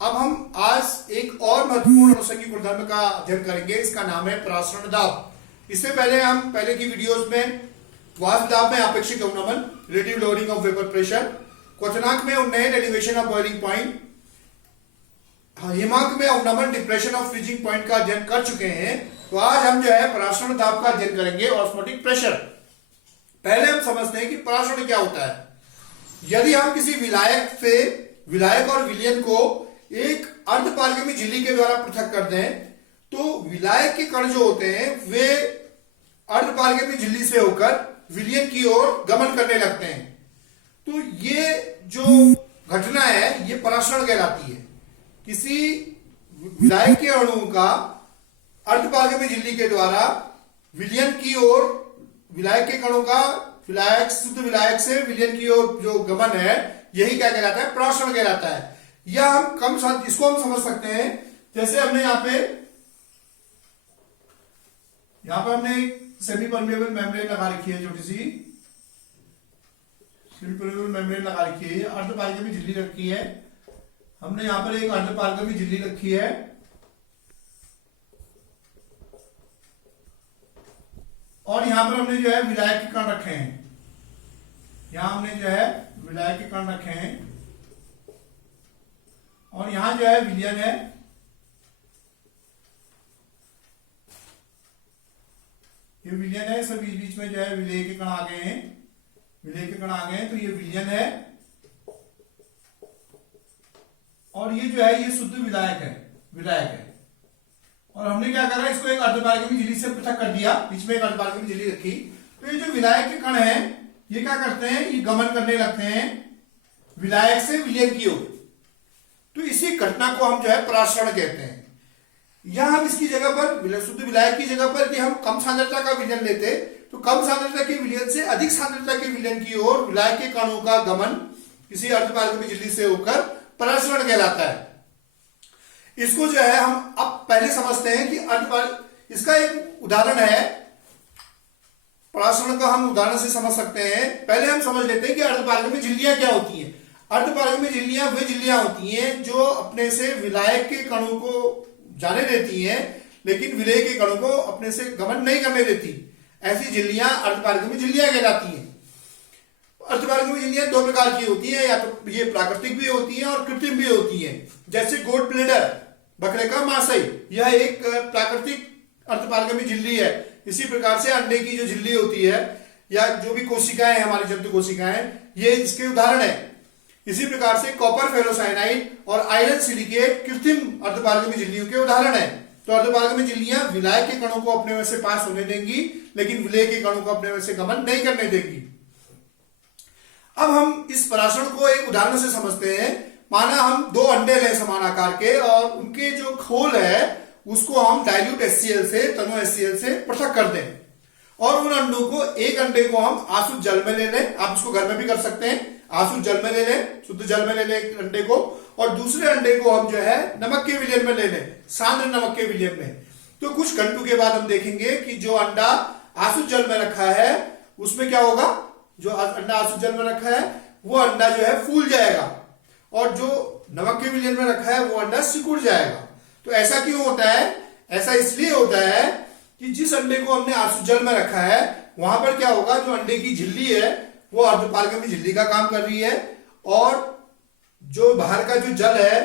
अब हम आज एक और महत्वपूर्ण अनुषंगिक गुणधर्म का अध्ययन करेंगे। इसका नाम है परासरण दाब। इससे पहले हम पहले की वीडियोस में वाष्प दाब में आपेक्षिक अवनमन, relative lowering of vapour pressure, क्वथनांक में उन्नयन, एलिवेशन ऑफ बॉइलिंग पॉइंट, हिमांक में अवनमन, डिप्रेशन ऑफ फ्रीजिंग पॉइंट का अध्ययन कर चुके हैं। तो आज हम जो है परासरण दाब का अध्ययन करेंगे, ऑस्मोटिक प्रेशर। पहले हम समझते हैं कि परासरण क्या होता है। यदि हम किसी विलायक और विलयन को एक अर्धपारगमी झिल्ली के द्वारा पृथक कर दें, तो विलायक के कण जो होते हैं वे अर्धपारगमी झिल्ली से होकर विलयन की ओर गमन करने लगते हैं। तो ये जो घटना है ये परासरण कहलाती है। किसी विलायक के अणु का अर्धपारगमी झिल्ली के द्वारा विलयन की ओर, विलायक के कणों का शुद्ध विलायक से विलयन की ओर जो गमन है, यही क्या कहलाता है? परासरण कहलाता है। या इसको हम समझ सकते हैं, जैसे हमने यहाँ पे हमने सेमी परमेबल मेम्ब्रेन लगा रखी है, छोटी सी सेमी परमेबल मेम्ब्रेन लगा रखी है, अर्धपारगमी झिल्ली रखी है। हमने यहाँ पर एक अर्धपारगमी झिल्ली रखी है और यहां पर हमने जो है विलायक के कण रखे हैं। यहां हमने जो है विलायक के कण रखे हैं और यहां जो है विलयन है। ये विलयन है, सब बीच बीच में जो है विलेय के कण आ गए हैं, विलेय के कण आ गए हैं। तो ये विलयन है और ये जो है ये शुद्ध विलायक है। और हमने क्या करा, इसको एक अर्धपारगमी झिल्ली से पृथक कर दिया, बीच में एक अर्धपारगमी झिल्ली रखी। तो ये जो विलायक के कण है ये क्या करते हैं, ये गमन करने लगते हैं विलायक से विलयन की ओर। तो इसी घटना को हम जो है परासरण कहते हैं। या हम इसकी जगह पर, शुद्ध विलायक की जगह पर यदि हम कम सांद्रता का विलयन लेते, तो कम सांद्रता के विलयन से अधिक सांद्रता के विलयन की ओर विलायक के कणों का गमन किसी अर्धपारगमी झिल्ली से होकर परासरण कहलाता है। इसको जो है हम अब पहले समझते हैं कि इसका एक उदाहरण है, परासरण का हम उदाहरण से समझ सकते हैं। पहले हम समझ लेते हैं कि अर्धपारगमी झिल्लियां क्या होती हैं। अर्धपारगमी झिल्लियां वे झिल्लियां होती हैं जो अपने से विलायक के कणों को जाने देती हैं, लेकिन विलेय के कणों को अपने से गमन नहीं करने देती। ऐसी झिल्लियां अर्धपारगमी झिल्लियां कहलाती हैं। अर्धपारगमी झिल्लियां दो प्रकार की होती हैं, या तो ये प्राकृतिक भी होती हैं और कृत्रिम भी होती हैं। जैसे गोट ब्लेडर, बकरे का मासई, यह एक प्राकृतिक अर्धपारगमी झिल्ली है। इसी प्रकार से अंडे की जो झिल्ली होती है या जो भी कोशिकाएं हमारी जंतु कोशिकाएं, ये इसके उदाहरण है। इसी प्रकार से कॉपर फेरोसाइनाइड और आयरन सिलिकेट कृत्रिम अर्धपारगमी झिल्लियों के उदाहरण है। तो अर्धपारगमी झिल्लियां विलायक के कणों को अपने में से पास होने देंगी, लेकिन विलेय के कणों को अपने में से गमन नहीं करने देंगी। अब हम इस परासरण को एक उदाहरण से समझते हैं। माना हम दो अंडे लें समान आकार के और उनके जो खोल है उसको हम डाइल्यूट HCl से, तनु HCl से पृथक कर दें और उन अंडों को, एक अंडे को हम आसुत जल में ले लें। आप इसको घर में भी कर सकते हैं, आसुत जल में ले लें, शुद्ध जल में ले लें एक अंडे को, और दूसरे अंडे को हम जो है नमक के विलयन में ले लें, सांद्र नमक के विलयन में। तो कुछ घंटों के बाद हम देखेंगे कि जो अंडा आसुत जल में रखा है उसमें क्या होगा, जो अंडा आसुत जल में रखा है वो अंडा जो है फूल जाएगा और जो नमक के विलयन में रखा है वो अंडा सिकुड़ जाएगा। तो ऐसा क्यों होता है? ऐसा इसलिए होता है कि जिस अंडे को हमने आसुत जल में रखा है वहां पर क्या होगा, जो अंडे की झिल्ली है वो अर्धपारगमी झिल्ली का काम कर रही है और जो बाहर का जो जल है,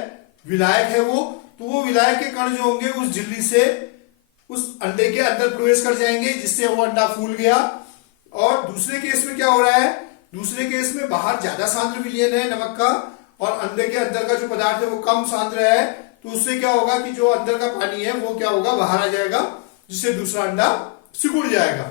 विलायक है वो विलायक के कण जो होंगे उस झिल्ली से उस अंडे के अंदर प्रवेश कर जाएंगे, जिससे वो अंडा फूल गया। और दूसरे केस में क्या हो रहा है, दूसरे केस में बाहर ज्यादा सांद्र विलयन है नमक का और अंडे के अंदर का जो पदार्थ है वो कम सांद्र है। तो उससे क्या होगा कि जो अंदर का पानी है वो क्या होगा, बाहर आ जाएगा, जिससे दूसरा अंडा सिकुड़ जाएगा।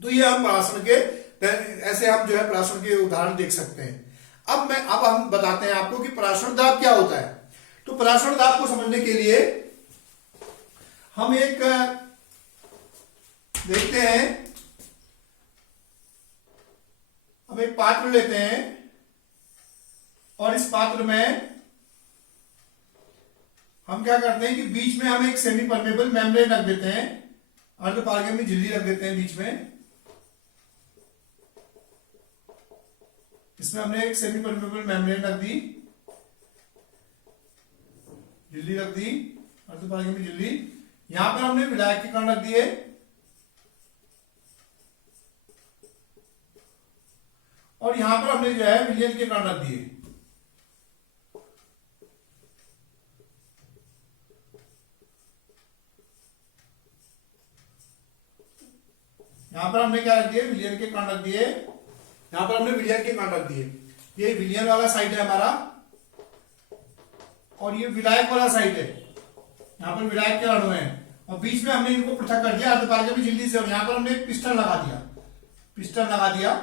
तो ये हम परासरण के, ऐसे हम जो है परासरण के उदाहरण देख सकते हैं। अब हम बताते हैं आपको कि परासरण दाब क्या होता है। तो परासरण दाब को समझने के लिए हम एक देखते हैं, हम एक पात्र लेते हैं और इस पात्र में हम क्या करते हैं कि बीच में हम एक सेमी परमेबल मेम्ब्रेन रख देते हैं, अर्धपारगमी झिल्ली रख देते हैं बीच में। इसमें हमने एक सेमी परमेबल मेम्ब्रेन रख दी झिल्ली रख दी, अर्धपारगमी झिल्ली। यहां पर हमने विलायक के कण रख दिए, और यहां पर हमने जो है विलयन के कण रख दिए। यहां पर हमने क्या रख दिए, विलयन के कण रख दिए। यहां पर हमने विलयन के कण रख दिए। ये विलयन वाला साइड है हमारा, और ये विलायक वाला साइड है। यहां पर विलायक के अणु हैं, और बीच में हमने इनको पृथक कर दिया अर्धपारगमी झिल्ली से, और यहां पर हमने एक पिस्टन लगा दिया, पिस्टन लगा दिया।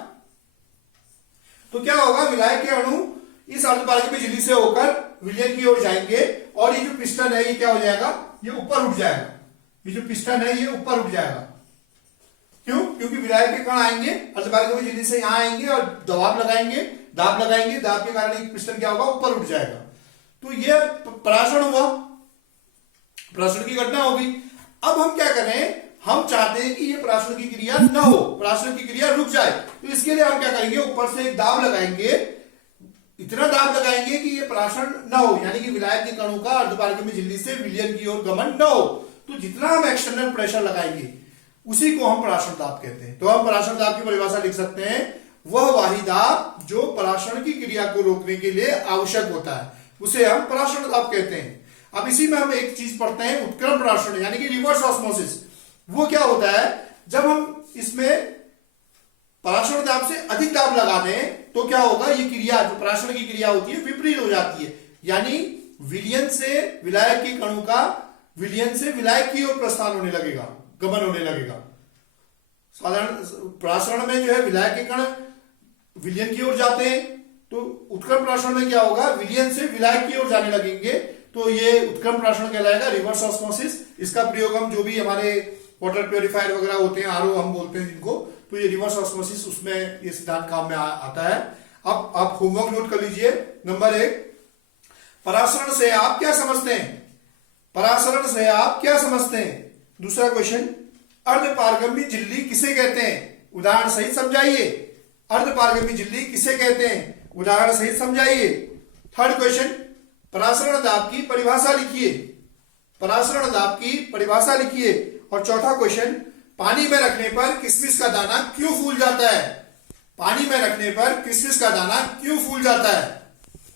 तो क्या होगा, विलायक के अणु इस अर्धपारगमी झिल्ली से होकर विलयन की ओर जाएंगे, और ये जो पिस्टन है ये क्या हो जाएगा, ये ऊपर उठ जाएगा। ये जो पिस्टन है ये ऊपर उठ जाएगा। क्यों? क्योंकि विलायक के कण आएंगे अर्धपारगमी झिल्ली से, यहां आएंगे और दबाव लगाएंगे, दाब लगाएंगे, दाब के कारण एक पिस्टन क्या होगा, ऊपर उठ जाएगा। तो ये परासरण हुआ, परासरण की घटना होगी। अब हम क्या करें, हम चाहते हैं कि ये परासरण की क्रिया न हो, परासरण की क्रिया रुक जाए। तो इसके लिए हम क्या करेंगे, ऊपर से एक दाब लगाएंगे, इतना दाब लगाएंगे कि ये परासरण न हो, यानी कि विलायक के कणों का अर्धपारगमी झिल्ली से विलयन की ओर गमन न हो। तो जितना हम एक्सटर्नल प्रेशर लगाएंगे उसी को हम परासरण दाब कहते हैं। तो हम परासरण दाब की परिभाषा लिख सकते हैं, वह वाही दाब जो परासरण की क्रिया को रोकने के लिए आवश्यक होता है, उसे हम परासरण दाब कहते हैं। अब इसी में हम एक चीज पढ़ते हैं, उत्क्रम परासरण यानी कि रिवर्स ऑस्मोसिस। वो क्या होता है, जब हम इसमें परासरण दाब से अधिक दाब लगा दें तो क्या होगा, ये क्रिया जो परासरण की क्रिया होती है विपरीत हो जाती है, यानी विलयन से विलायक के कणों का विलयन से विलायक की ओर प्रस्थान होने लगेगा, गमन होने लगेगा। साधारण परासरण में जो है विलायक के कण विलयन की ओर जाते हैं, तो उत्क्रम परासरण में क्या होगा, विलयन से विलायक की ओर जाने लगेंगे। तो ये उत्क्रम परासरण कहलाएगा, रिवर्स ऑस्मोसिस। इसका प्रयोग हम जो भी हमारे वाटर प्योरीफायर वगैरह होते हैं, आरओ हम बोलते हैं जिनको, तो ये रिवर्स ऑस्मोसिस उसमें ये सिद्धांत काम में आता है। अब आप होमवर्क नोट कर लीजिए। नंबर 1, परासरण से आप क्या समझते हैं, परासरण से आप क्या समझते हैं। दूसरा क्वेश्चन, अर्धपारगमी झिल्ली किसे कहते हैं, उदाहरण सहित समझाइए। अर्धपारगमी झिल्ली किसे कहते हैं, उदाहरण सहित समझाइए। थर्ड क्वेश्चन, परासरण दाब की परिभाषा लिखिए, परासरण दाब की परिभाषा लिखिए। और चौथा क्वेश्चन, पानी में रखने पर किशमिश का दाना क्यों फूल जाता है, पानी में रखने पर किशमिश का दाना क्यों फूल जाता है।